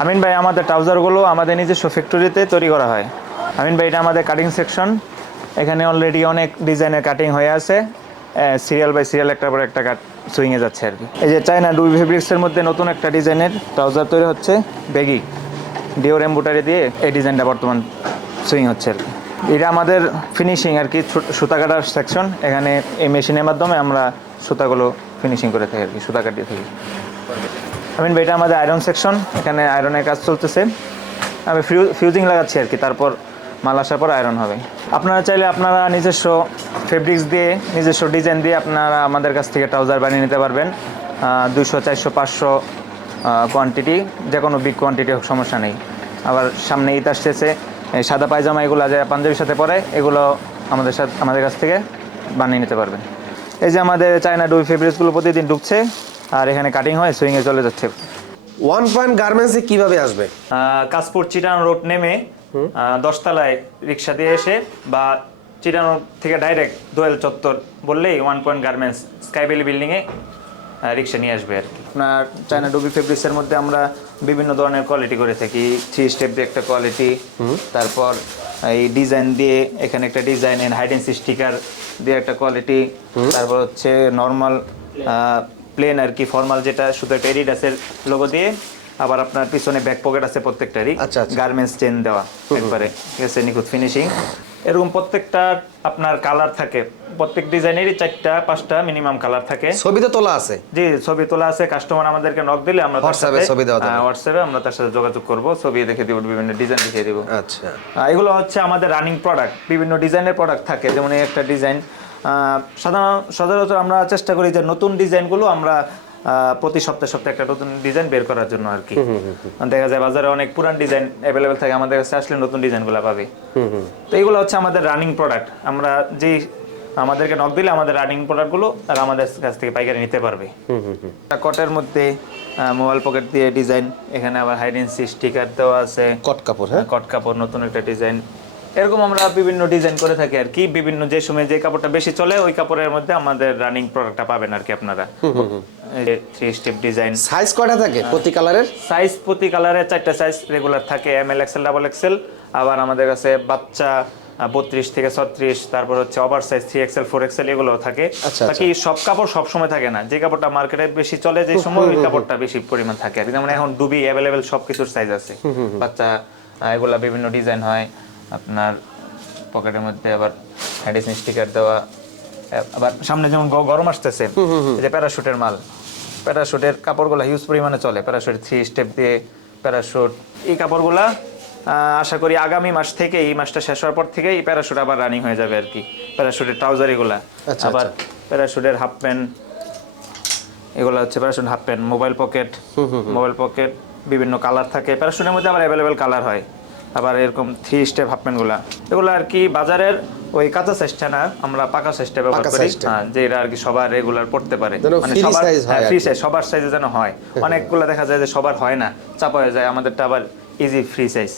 আমিন ভাই, আমাদের ট্রাউজারগুলো আমাদের নিজস্ব ফ্যাক্টরিতে তৈরি করা হয়। আমিন ভাই, এটা আমাদের কাটিং সেকশন। এখানে অলরেডি অনেক ডিজাইনের কাটিং হয়ে আছে, সিরিয়াল বাই সিরিয়াল একটার পর একটা সুইংয়ে যাচ্ছে আর কি। এই যে চায়না ডুই ফেব্রিক্সের মধ্যে নতুন একটা ডিজাইনের ট্রাউজার তৈরি হচ্ছে, বেগি ডিওর এম্বুটারি দিয়ে এই ডিজাইনটা বর্তমান সুইং হচ্ছে আর কি। এটা আমাদের ফিনিশিং আর কি, সুতা কাটার সেকশন। এখানে এই মেশিনের মাধ্যমে আমরা সুতাগুলো ফিনিশিং করে থাকি আর কি, সুতা কাটিয়ে থাকি। আমিন ভাই, এটা আমাদের আয়রন সেকশন। এখানে আয়রনের কাজ চলতেছে, আমি ফিউজিং লাগাচ্ছি আর কি, তারপর মাল আসার পর আয়রন হবে। আপনারা চাইলে আপনারা নিজস্ব ফেব্রিক্স দিয়ে, নিজস্ব ডিজাইন দিয়ে আপনারা আমাদের কাছ থেকে ট্রাউজার বানিয়ে নিতে পারবেন। 200, 400, 500 কোয়ান্টিটি, যে কোনো বিগ কোয়ান্টিটি হোক, সমস্যা নেই। আবার সামনে ঈদ আসতেছে, এই সাদা পায়জামা এগুলো যে পাঞ্জাবির সাথে পরে, এগুলো আমাদের কাছ থেকে বানিয়ে নিতে পারবেন। এই যে আমাদের চায়না ডুই ফেব্রিক্সগুলো প্রতিদিন ঢুকছে, আর এখানে কাটিং হয়, সুইংয়ে চলে যাচ্ছে। ওয়ান পয়েন্ট গার্মেন্টসে কিভাবে আসবে? কাশপুর চিটাং রোড নেমে 10 তলায় রিক্সা দিয়ে এসে, বা চিটাং রোড থেকে ডাইরেক্ট দোয়েল চত্বর বললেই ওয়ান পয়েন্ট গার্মেন্টস স্কাইভ্যালি বিল্ডিংয়ে রিক্সা নিয়ে আসবে আর কি। আপনার চায়না ডুবি ফেব্রিক্সের মধ্যে আমরা বিভিন্ন ধরনের কোয়ালিটি করে থাকি। 3 স্টেপ দিয়ে একটা কোয়ালিটি, তারপর এই ডিজাইন দিয়ে এখানে একটা ডিজাইন, হাইড এন্ড স্টিকার দিয়ে একটা কোয়ালিটি, তারপর হচ্ছে নর্মাল প্লেন আর কি, ফর্মাল যেটা শুধু একটা এডিডাসের লোগো দিয়ে, আবার আপনার পিছনে ব্যাক পকেট আছে প্রত্যেকটারই, গার্মেন্টস চেন দেওয়া একবারে, ঠিক আছে, নিখুঁত ফিনিশিং। এরকম প্রত্যেকটা আপনার কালার থাকে, প্রত্যেক ডিজাইনেরই 4টা 5টা মিনিমাম কালার থাকে। ছবি তো তোলা আছে? জি, ছবি তোলা আছে। কাস্টমার আমাদেরকে নক দিলে আমরা হোয়াটসঅ্যাপে আমরা তার সাথে যোগাযোগ করব, ছবি দেখে দিব, বিভিন্ন ডিজাইন দেখিয়ে দিব। আচ্ছা, এগুলো হচ্ছে আমাদের রানিং প্রোডাক্ট, বিভিন্ন ডিজাইনের প্রোডাক্ট থাকে। যেমন এই একটা ডিজাইন, সচরাচর আমরা চেষ্টা করি যে নতুন ডিজাইনগুলো আমরা প্রতি সপ্তাহে একটা নতুন ডিজাইন বের করার জন্য আর কি। দেখা যায় বাজারে অনেক পুরান ডিজাইন অ্যাভেলেবেল থাকে, আমাদের কাছে আসলে নতুন ডিজাইনগুলো পাবে। তো এইগুলো হচ্ছে আমাদের রানিং প্রোডাক্ট। আমরা যেই আমাদেরকে নক দিলে আমাদের রানিং প্রোডাক্টগুলো আর আমাদের কাছ থেকে পাইকারি নিতে পারবে। কটের মধ্যে মোবাইল পকেট দিয়ে ডিজাইন, এখানে আবার হাইড এন্ড সি স্টিকার দেওয়া আছে, কট কাপড়। হ্যাঁ, কট কাপড়, নতুন একটা ডিজাইন। এরকম আমরা বিভিন্ন ডিজাইন করে থাকি আর কি। বিভিন্ন যে সময় যে কাপড়টা বেশি চলে, ওই কাপড়ের মধ্যে আমাদের রানিং প্রোডাক্টটা পাবেন আর কি আপনারা। 3 স্টেপ ডিজাইন। সাইজ কয়টা থাকে প্রতি কালারের? সাইজ প্রতি কালারে 4টা সাইজ রেগুলার থাকে, ML, XL, ডাবল XL। আবার আমাদের কাছে বাচ্চা 32 থেকে 36, তারপর হচ্ছে ওভার সাইজ 3XL, 4XL এগুলো থাকে। বাকি সব কাপড় সব সময় থাকে না, যে কাপড়টা মার্কেটে বেশি চলে যে সময়, ওই কাপড়টা বেশি পরিমাণ থাকে আর কি। যেমন এখন ডুবি অ্যাভেলেবেল সবকিছুর সাইজ আছে। বাচ্চা এগুলা বিভিন্ন ডিজাইন হয় আপনার, পকেটের মধ্যে আবার হ্যান্ডিসন স্টিকার দেওয়া। আবার সামনে যেমন গরম আসতেছে, যে প্যারাশুটের মাল, প্যারাশুটের কাপড়গুলো হিউজ পরিমাণে চলে। প্যারাশুট 3 স্টেপ দিয়ে প্যারাশুট, এই কাপড়গুলা আশা করি আগামী মাস থেকে, এই মাসটা শেষ হওয়ার পর থেকে এই প্যারাশুট আবার রানিং হয়ে যাবে আর কি। প্যারাশুটের ট্রাউজার এগুলা, আবার প্যারাশুটের হাফ প্যান্ট, এগুলো হচ্ছে parachute half pant. Mobile pocket বিভিন্ন কালার থাকে প্যারাশুটের মধ্যে, আবার অ্যাভেলেবেল কালার হয়। আবার এরকম 3 স্টেপ হাফ প্যান্টগুলা, এগুলো আর কি বাজারের ওই কাঁচা সাইজটা না, আমরা পাকা সাইজটা ব্যবহার করি, যে এটা আর কি সবার রেগুলার পড়তে পারে, মানে সবার ফ্রি সাইজ, সবার সাইজে যেন হয়। অনেকগুলো দেখা যায় যে সবার হয় না, চাপা হয়ে যায়, আমাদেরটা আবার ইজি ফ্রি সাইজ।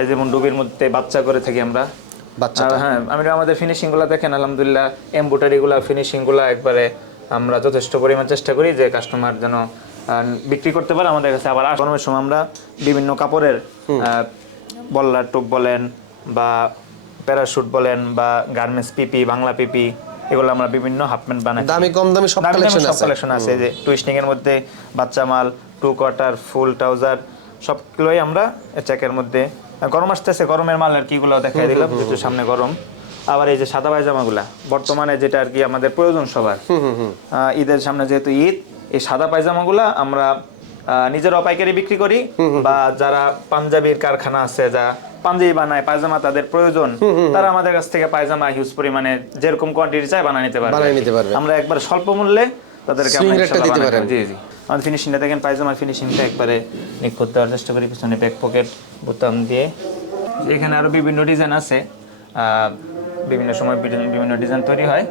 এই যেমন ডুবির মধ্যে বাচ্চা করে থাকি আমরা। হ্যাঁ, আমাদের ফিনিশিংগুলো দেখেন, আলহামদুলিল্লাহ, এমব্রয়ডারিগুলো, ফিনিশিংগুলো একবারে আমরা যথেষ্ট পরিমাণ চেষ্টা করি যে কাস্টমার যেন বিক্রি করতে পারে আমাদের কাছে। আবার গরমের সময় আমরা বিভিন্ন কাপড়ের বল্লার টুপ বলেন, বা প্যারাশুট বলেন, বা গার্মেন্টস পিপি, বাংলা পিপি, এগুলো আমরা বিভিন্ন হাফ প্যান্ট বানাই। দামি কম দামি সব কালেকশন আছে। যে টুইস্টিং এর মধ্যে বাচ্চা মাল, 2 কোয়ার্টার, ফুল ট্রাউজার, সবগুলোই আমরা চেকের মধ্যে। গরম আসতেছে, গরমের মাল আর কি, গুলো দেখাই দিলাম, যেহেতু সামনে গরম। আবার এই যে সাদা পায়জামাগুলা বর্তমানে যেটা আর কি আমাদের প্রয়োজন সবার, ঈদের সামনে যেহেতু ঈদ, এই সাদা পায়জামাগুলা আমরা নিজেরাও পাইকারি বিক্রি করি, বা যারা পাঞ্জাবির কারখানা আছে, যা পাঞ্জাবি বানায়, পায়জামা তাদের প্রয়োজন, তারা আমাদের কাছ থেকে পায়জামা হিউজ পরিমাণে যেরকম কোয়ান্টিটি চায় বানিয়ে নিতে পারবে। আমরা একবার স্বল্প মূল্যে তাদেরকে আমাদের ফিনিশিংটা দেখেন, পায়জামার ফিনিশিংটা একবারে নিখুঁত দেওয়ার চেষ্টা করি। পিছনে ব্যাক পকেট বোতাম দিয়ে, এখানে আরো বিভিন্ন ডিজাইন আছে, বিভিন্ন সময় বিভিন্ন ডিজাইন তৈরি হয়।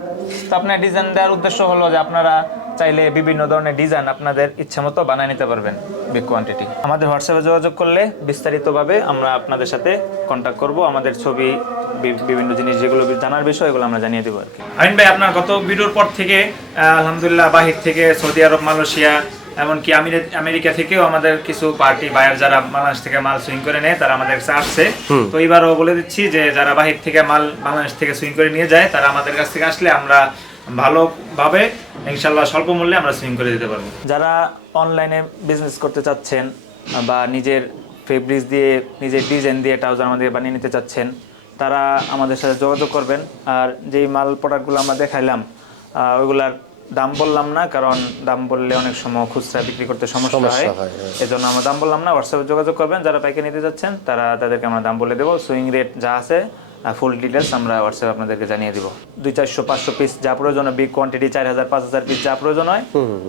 তো আপনার ডিজাইন দেওয়ার উদ্দেশ্য হলো যে আপনারা চাইলে বিভিন্ন ধরনের ডিজাইন আপনাদের ইচ্ছা মতো বানিয়ে নিতে পারবেন বিগ কোয়ান্টিটি। আমাদের হোয়াটসঅ্যাপে যোগাযোগ করলে বিস্তারিতভাবে আমরা আপনাদের সাথে কন্ট্যাক্ট করব। আমাদের ছবি, বিভিন্ন জিনিস যেগুলো জানার বিষয়, এগুলো আমরা জানিয়ে দেবো আর কি। আমিন ভাই, আপনার গত ভিডিওর পর থেকে আলহামদুলিল্লাহ বাহির থেকে সৌদি আরব, মালয়েশিয়া, এমনকি আমেরিকা থেকেও আমাদের কিছু পার্টি বায়ার যারা বাংলাদেশ থেকে মাল সুইং করে নেয় তারা আমাদের কাছে আসছে। তো এবারও বলে দিচ্ছি যে যারা বাহির থেকে মাল বাংলাদেশ থেকে সুইং করে নিয়ে যায় তারা আমাদের কাছ থেকে আসলে আমরা ভালোভাবে ইনশাল্লাহ স্বল্প মূল্যে আমরা সুইং করে দিতে পারবো। যারা অনলাইনে বিজনেস করতে চাচ্ছেন বা নিজের ফেব্রিক্স দিয়ে নিজের ডিজাইন দিয়ে ট্রাউজার আমাদের বানিয়ে নিতে চাচ্ছেন তারা আমাদের সাথে যোগাযোগ করবেন। আর যেই মাল প্রোডাক্টগুলো আমরা দেখাইলাম ওইগুলার দাম বললাম না, কারণ দাম বললে অনেক সময় খুচরা বিক্রি করতে সমস্যা হয়, এজন্য আমরা দাম বললাম না। হোয়াটসঅ্যাপে যোগাযোগ করবেন, যারা পাইকারি নিতে যাচ্ছেন তাদেরকে আমরা দাম বলে দেবো। সুইং রেট যা আছে ফুল ডিটেলস আমরা হোয়াটসঅ্যাপে আপনাদেরকে জানিয়ে দিব। 200-400 পিস যা প্রয়োজন, বিগ কোয়ান্টিটি 4000-5000 পিস যা প্রয়োজন হয়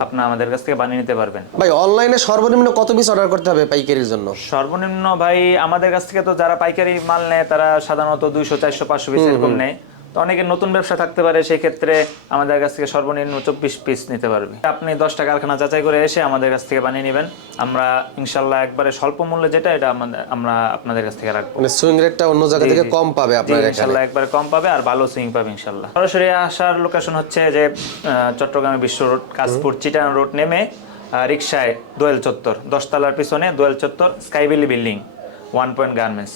আপনারা আমাদের কাছ থেকে বানিয়ে নিতে পারবেন। ভাই অনলাইনে সর্বনিম্ন কত পিস অর্ডার করতে হবে পাইকারির জন্য? সর্বনিম্ন ভাই আমাদের কাছ থেকে তো যারা পাইকারি মাল নেয় তারা সাধারণত 200-400-500 পিস এরকম নেয়। তো অনেকের নতুন ব্যবসা থাকতে পারে, সেই ক্ষেত্রে আমাদের কাছ থেকে সর্বনিম্ন 24 পিস নিতে পারবে। আপনি 10টা কারখানা যাচাই করে এসে আমাদের কাছ থেকে বানিয়ে নেবেন। আমরা ইনশাল্লাহ একবারে স্বল্প মূল্যে যেটা এটা আমরা আপনাদের কাছ থেকে রাখবো। মানে সুইং রেটটা অন্য জায়গা থেকে কম পাবে আপনারা এখানে? ইনশাল্লাহ একবারে কম পাবে আর ভালো সুইং পাবে ইনশাল্লাহ। সরাসরি আসার লোকেশন হচ্ছে যে চট্টগ্রামে বিশ্ব রোড, কাশপুর চিটাগাং রোড নেমে রিকশায় দোয়েল চত্বর, 10 তলার পিছনে দোয়েল চত্বর, sky valley building, 1 point garments.